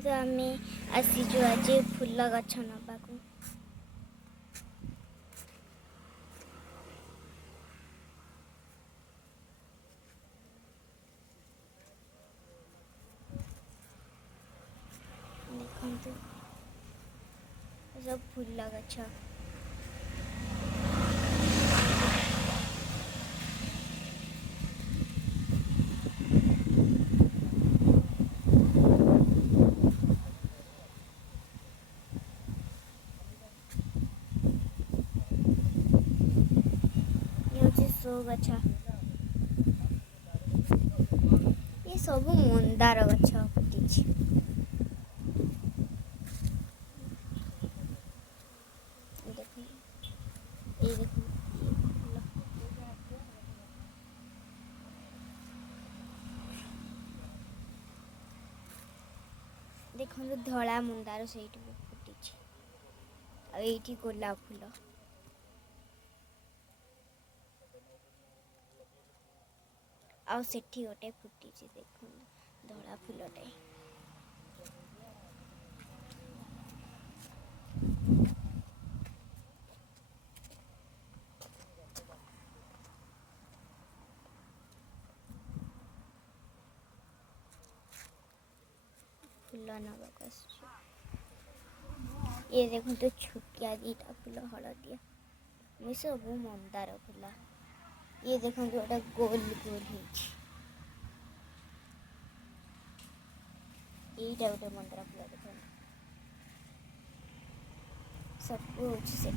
ଦେଖନ୍ତୁ ଆମେ ଆସିଛୁ ଆଜି ଫୁଲ ଗଛ ନେବାକୁ। ଦେଖନ୍ତୁ ସବୁ ଫୁଲ ଗଛ। शो गछ ये सब मंदार गछ फुटी देखो धला मंदार से फुटी आईटी गोलाप फूल आउ सेठी गोटे फुटी देख धला फूलटे फूल नवाक ये देखो तो छुटिया दीटा फूल हलदिया मुझे सब मंदार फूल ये देखो गोटे गोल गोल यहीटा गोटे मंदार फूल देख सब से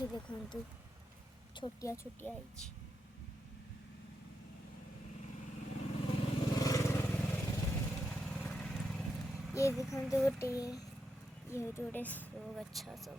देखु छोटिया छोटिया ये देखो गोटे ये गोटे शो गछ सब।